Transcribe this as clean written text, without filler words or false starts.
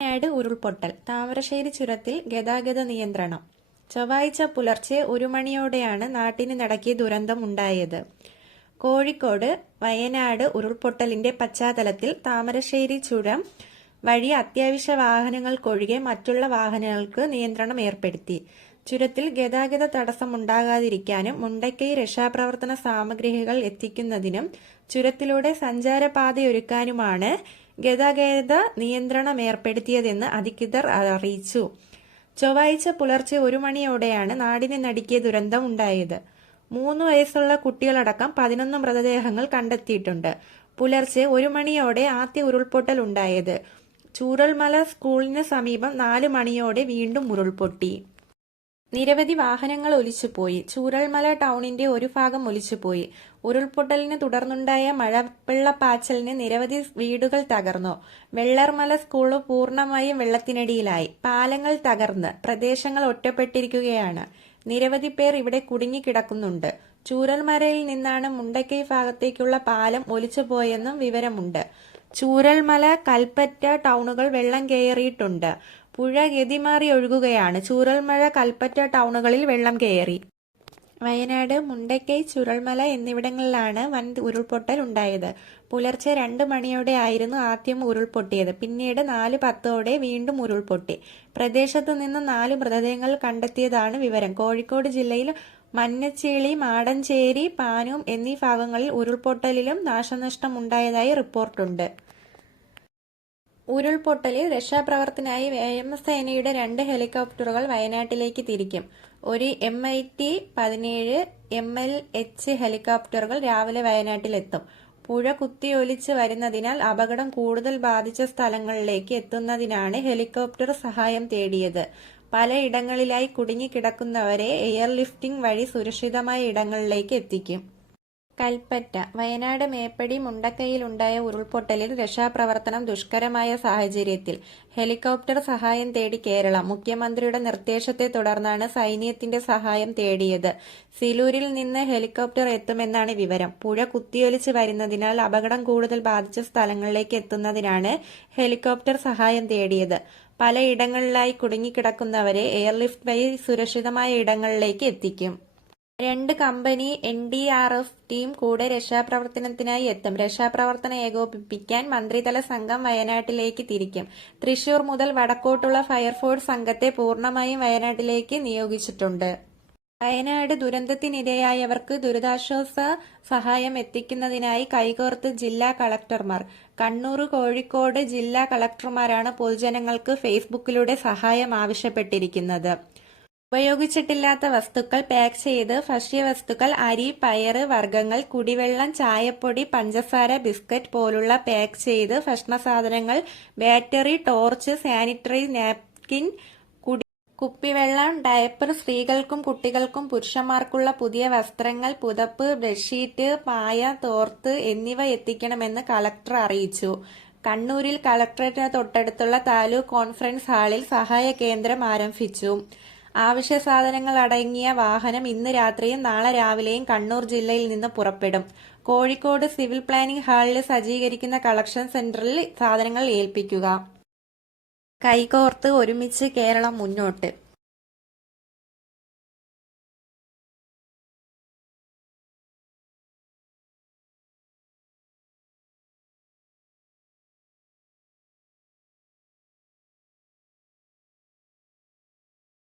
വയനാട് ഉരുൾപൊട്ടൽ. താമരശ്ശേരി ചുരത്തിൽ ഗതാഗത നിയന്ത്രണം. ചൊവ്വാഴ്ച പുലർച്ചെ 1 മണിയോടെയാണ് നാട്ടിന് നടക്കിയ ദുരന്തം ഉണ്ടായത്. കോഴിക്കോട് വയനാട് ഉരുൾപൊട്ടലിന്റെ പശ്ചാത്തലത്തിൽ താമരശ്ശേരി ചുരം വഴി അത്യാവശ്യ വാഹനങ്ങൾക്കൊഴികെ മറ്റുള്ള വാഹനങ്ങൾക്ക് നിയന്ത്രണം ഏർപ്പെടുത്തി. ചുരത്തിൽ ഗതാഗത തടസ്സമുണ്ടാകാതിരിക്കാനും മുണ്ടക്കൈ രക്ഷാപ്രവർത്തന സാമഗ്രികൾ എത്തിക്കുന്നതിനും ചുരത്തിലൂടെ സഞ്ചാരപാതയൊരുക്കാനുമാണ് ഗതാഗത നിയന്ത്രണമേർപ്പെടുത്തിയതെന്ന് അധികൃതർ അറിയിച്ചു. ചൊവ്വാഴ്ച പുലർച്ചെ 1 മണിയോടെയാണ് നാടിനെ നടുക്കിയ ദുരന്തം ഉണ്ടായത്. 3 വയസ്സുള്ള കുട്ടികളടക്കം 11 മൃതദേഹങ്ങൾ കണ്ടെത്തിയിട്ടുണ്ട്. പുലർച്ചെ 1 മണിയോടെ ആദ്യ ഉരുൾപൊട്ടൽ ഉണ്ടായത്. ചൂരൽമല സ്കൂളിന് സമീപം 4 മണിയോടെ വീണ്ടും ഉരുൾപൊട്ടി. നിരവധി വാഹനങ്ങൾ ഒലിച്ചുപോയി. ചൂരൽമല ടൗണിന്റെ ഒരു ഭാഗം ഒലിച്ചുപോയി. ഉരുൾപൊട്ടലിനെ തുടർന്നുണ്ടായ മഴവെള്ളപ്പാച്ചിലിന് നിരവധി വീടുകൾ തകർന്നു. വെള്ളർമല സ്കൂൾ പൂർണ്ണമായും വെള്ളത്തിനടിയിലായി. പാലങ്ങൾ തകർന്ന് പ്രദേശങ്ങൾ ഒറ്റപ്പെട്ടിരിക്കുകയാണ്. നിരവധി പേർ ഇവിടെ കുടുങ്ങിക്കിടക്കുന്നുണ്ട്. ചൂരൽമലയിൽ നിന്നാണ് മുണ്ടക്കൈ ഭാഗത്തേക്കുള്ള പാലം ഒലിച്ചുപോയെന്നും വിവരമുണ്ട്. ചൂരൽമല, കൽപ്പറ്റ ടൗണുകൾ വെള്ളം കയറിയിട്ടുണ്ട്. പുഴ ഗതിമാറി ഒഴുകുകയാണ്. ചൂരൽമല, കൽപ്പറ്റ ടൗണുകളിൽ വെള്ളം കയറി. വയനാട്, മുണ്ടക്കൈ, ചൂരൽമല എന്നിവിടങ്ങളിലാണ് വൻ ഉരുൾപൊട്ടൽ ഉണ്ടായത്. പുലർച്ചെ 2 മണിയോടെ ആയിരുന്നു ആദ്യം ഉരുൾപൊട്ടിയത്. പിന്നീട് 4:10ഓടെ വീണ്ടും ഉരുൾപൊട്ടി. പ്രദേശത്തു നിന്ന് 4 മൃതദേഹങ്ങൾ കണ്ടെത്തിയതാണ് വിവരം. കോഴിക്കോട് ജില്ലയിൽ മന്നച്ചേളി, മാടഞ്ചേരി, പാനൂം എന്നീ ഭാഗങ്ങളിൽ ഉരുൾപൊട്ടലിലും നാശനഷ്ടമുണ്ടായതായി റിപ്പോർട്ടുണ്ട്. ഉരുൾപൊട്ടലിൽ രക്ഷാപ്രവർത്തനത്തിനായി വ്യോമസേനയുടെ 2 ഹെലികോപ്റ്ററുകൾ വയനാട്ടിലേക്ക് തിരിക്കും. ഒരു MiT-17 MLH ഹെലികോപ്റ്ററുകൾ രാവിലെ വയനാട്ടിലെത്തും. പുഴ കുത്തിയൊലിച്ച് വരുന്നതിനാൽ അപകടം കൂടുതൽ ബാധിച്ച സ്ഥലങ്ങളിലേക്ക് എത്തുന്നതിനാണ് ഹെലികോപ്റ്റർ സഹായം തേടിയത്. പലയിടങ്ങളിലായി കുടുങ്ങിക്കിടക്കുന്നവരെ എയർലിഫ്റ്റിംഗ് വഴി സുരക്ഷിതമായ ഇടങ്ങളിലേക്ക് എത്തിക്കും. കൽപ്പറ്റ. വയനാട് മേപ്പടി മുണ്ടക്കൈയിലുണ്ടായ ഉരുൾപൊട്ടലിൽ രക്ഷാപ്രവർത്തനം ദുഷ്കരമായ സാഹചര്യത്തിൽ ഹെലികോപ്റ്റർ സഹായം തേടി കേരളം. മുഖ്യമന്ത്രിയുടെ നിർദ്ദേശത്തെ തുടർന്നാണ് സൈന്യത്തിന്റെ സഹായം തേടിയത്. സിലൂരിൽ നിന്ന് ഹെലികോപ്റ്റർ എത്തുമെന്നാണ് വിവരം. പുഴ കുത്തിയൊലിച്ച് വരുന്നതിനാൽ അപകടം കൂടുതൽ ബാധിച്ച സ്ഥലങ്ങളിലേക്ക് എത്തുന്നതിനാണ് ഹെലികോപ്റ്റർ സഹായം തേടിയത്. പലയിടങ്ങളിലായി കുടുങ്ങിക്കിടക്കുന്നവരെ എയർലിഫ്റ്റ് വഴി സുരക്ഷിതമായ ഇടങ്ങളിലേക്ക് എത്തിക്കും. 2 കമ്പനി NDRF ടീം കൂടെ രക്ഷാപ്രവർത്തനത്തിനായി എത്തും. രക്ഷാപ്രവർത്തനം ഏകോപിപ്പിക്കാൻ മന്ത്രിതല സംഘം വയനാട്ടിലേക്ക് തിരിക്കും. തൃശൂർ മുതൽ വടക്കോട്ടുള്ള ഫയർഫോഴ്സ് സംഘത്തെ പൂർണ്ണമായും വയനാട്ടിലേക്ക് നിയോഗിച്ചിട്ടുണ്ട്. വയനാട് ദുരന്തത്തിനിരയായവർക്ക് ദുരിതാശ്വാസ സഹായം എത്തിക്കുന്നതിനായി കൈകോർത്ത് ജില്ലാ കളക്ടർമാർ. കണ്ണൂർ, കോഴിക്കോട് ജില്ലാ കളക്ടർമാരാണ് പൊതുജനങ്ങൾക്ക് ഫേസ്ബുക്കിലൂടെ സഹായം ആവശ്യപ്പെട്ടിരിക്കുന്നത്. ഉപയോഗിച്ചിട്ടില്ലാത്ത വസ്തുക്കൾ പാക്ക് ചെയ്ത് ഭക്ഷ്യവസ്തുക്കൾ, അരി, പയറ് വർഗ്ഗങ്ങൾ, കുടിവെള്ളം, ചായപ്പൊടി, പഞ്ചസാര, ബിസ്ക്കറ്റ് പോലുള്ള പാക്ക് ചെയ്ത് ഭക്ഷണസാധനങ്ങൾ, ബാറ്ററി, ടോർച്ച്, സാനിറ്ററി നാപ്കിൻ, കുപ്പിവെള്ളം, ഡയപ്പർ, സ്ത്രീകൾക്കും കുട്ടികൾക്കും പുരുഷന്മാർക്കുള്ള പുതിയ വസ്ത്രങ്ങൾ, പുതപ്പ്, ബെഡ്ഷീറ്റ്, പായ, തോർത്ത് എന്നിവ എത്തിക്കണമെന്ന് കളക്ടർ അറിയിച്ചു. കണ്ണൂരിൽ കളക്ടറേറ്റിന് തൊട്ടടുത്തുള്ള താലൂക്ക് കോൺഫറൻസ് ഹാളിൽ സഹായ കേന്ദ്രം ആരംഭിച്ചു. ആവശ്യ സാധനങ്ങൾ അടങ്ങിയ വാഹനം ഇന്ന് രാത്രിയും നാളെ രാവിലെയും കണ്ണൂർ ജില്ലയിൽ നിന്ന് പുറപ്പെടും. കോഴിക്കോട് സിവിൽ പ്ലാനിംഗ് ഹാളിൽ സജ്ജീകരിക്കുന്ന കളക്ഷൻ സെന്ററിൽ സാധനങ്ങൾ ഏൽപ്പിക്കുക. കൈകോർത്ത് ഒരുമിച്ച് കേരളം മുന്നോട്ട്.